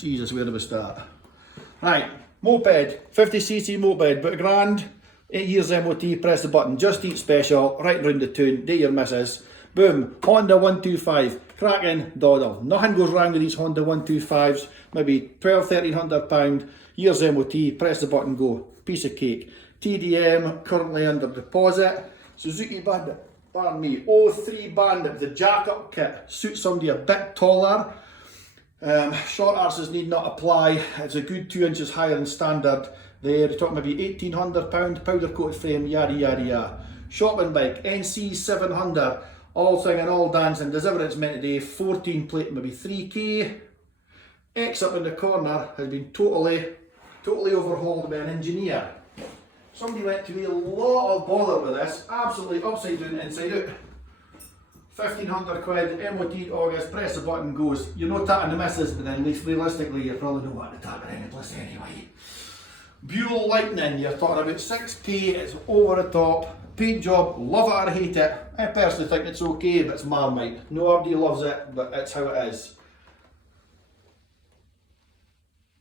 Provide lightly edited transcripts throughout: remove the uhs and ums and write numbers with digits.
Jesus, where do we start? Right, moped, 50cc moped, but a grand, 8 years MOT, press the button, just eat special, right round the tune, date your missus, boom, Honda 125, cracking doddle. Nothing goes wrong with these Honda 125s, maybe £1,200, £1,300, years MOT, press the button, go, piece of cake. TDM, currently under deposit, Suzuki Bandit, pardon me, 03 Bandit, the jack-up kit, suits somebody a bit taller. Short arses need not apply. It's a good 2 inches higher than standard. They're talking maybe £1,800, powder coated frame, yada yada yada. Shopping bike, NC 700, all singing, all dancing, does everything it's meant to do. 14 plate, maybe 3k. X up in the corner has been totally overhauled by an engineer. Somebody went to a lot of bother with this, absolutely upside down, inside out. 1,500 quid, MOT August, press the button, goes. You're not tapping the missus, but then realistically you probably don't want to tap it any place anyway. Buell Lightning, you're talking about 6k, it's over the top, paint job, love it or hate it. I personally think it's okay, but it's Marmite. Nobody loves it, but it's how it is.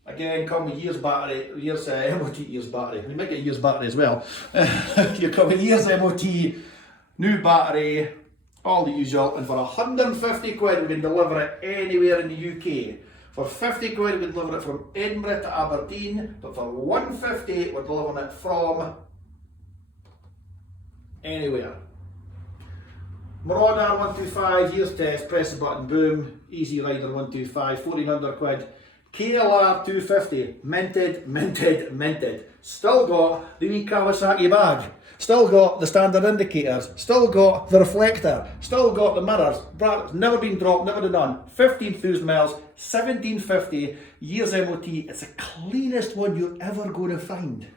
Again, come with years battery, years MOT years battery. You might get years battery as well. You come with years MOT, new battery, all the usual, and for 150 quid we can deliver it anywhere in the UK. For 50 quid we can deliver it from Edinburgh to Aberdeen, but for 150 we're delivering it from anywhere. Marauder 125, years test, press the button, boom, Easy Rider 125, 1,400 quid. KLR 250, minted. Still got the wee Kawasaki bag. Still got the standard indicators, still got the reflector, still got the mirrors, never been dropped, never done. 15,000 miles, 1750, years MOT, it's the cleanest one you're ever going to find.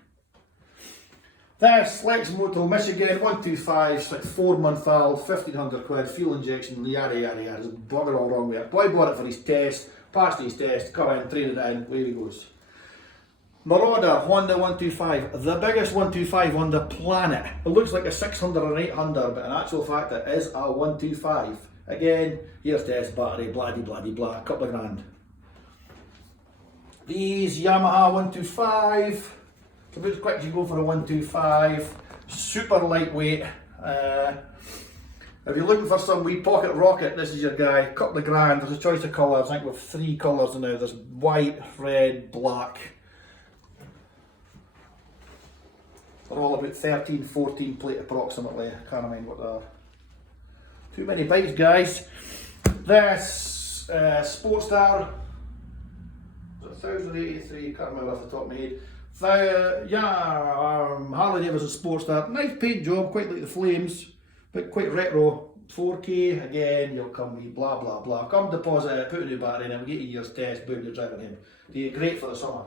This Lex Moto Michigan 125, it's like 4-month-old, 1,500 quid, fuel injection, yada yada yada, there's bugger all wrong with it. Boy bought it for his test, passed his test, come in, traded it in, away he goes. Marauder Honda 125, the biggest 125 on the planet. It looks like a 600 or 800, but in actual fact it is a 125. Again, here's test, battery, blah de blah de blah, a couple of grand. These Yamaha 125, it's about as quick as you go for a 125, super lightweight. If you're looking for some wee pocket rocket, this is your guy, couple of grand. There's a choice of colours, I think we've 3 colours now. There's white, red, black. They're all about 13, 14 plate approximately. I can't remember what they are. Too many bikes, guys. This Sportstar, 1083, can't remember off the top of my head. Harley Davidson Sportstar, nice paint job, quite like the flames, but quite retro. 4k, again, you'll come with blah blah blah. Come deposit it, put a new battery in it, we'll get you your test, boom, you're driving him. Do great for the summer.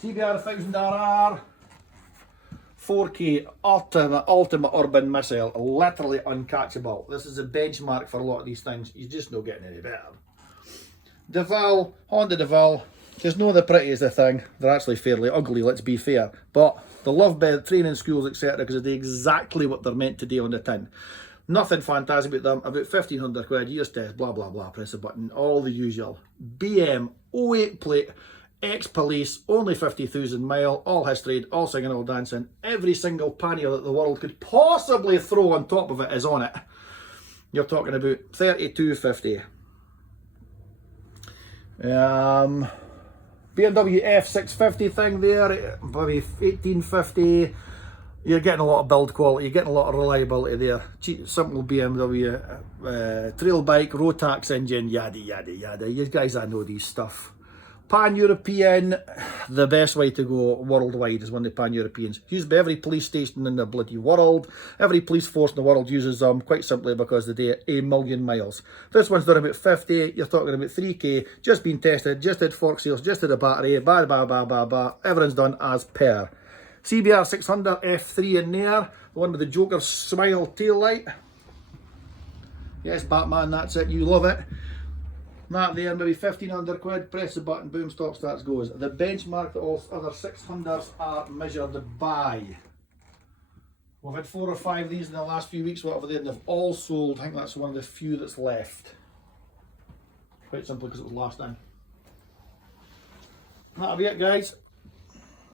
CBR 1000RR. 4k, ultimate urban missile, literally uncatchable. This is a benchmark for a lot of these things. You're just not getting any better. DeVille, Honda DeVille, just not the prettiest of thing. They're actually fairly ugly, let's be fair. But they love training schools, etc., because they do exactly what they're meant to do on the tin. Nothing fantastic about them. About 1,500 quid, years test, blah blah blah, press the button, all the usual. BM 08 plate, ex-police, only 50,000 mile, all history, all singing, all dancing. Every single pannier that the world could possibly throw on top of it is on it. You're talking about 3250. BMW F650 thing there, maybe 1850. You're getting a lot of build quality, you're getting a lot of reliability there. Cheap, simple BMW trail bike, Rotax engine, yada yada yada. You guys, I know these stuff. Pan-European, the best way to go worldwide is one of the Pan-Europeans. Used by every police station in the bloody world. Every police force in the world uses them, quite simply because they do 1 million miles. This one's done about 50, you're talking about 3k, just been tested, just did fork seals, just did a battery, everything's done as per. CBR 600 F3 in there, the one with the Joker smile tail light. Yes, Batman, that's it, you love it. That there, maybe 1,500 quid, press the button, boom, stop, starts, goes. The benchmark that all other 600s are measured by. We've had 4 or 5 of these in the last few weeks, whatever they, and they've all sold. I think that's one of the few that's left. Quite simply because it was last in. that'll be it, guys.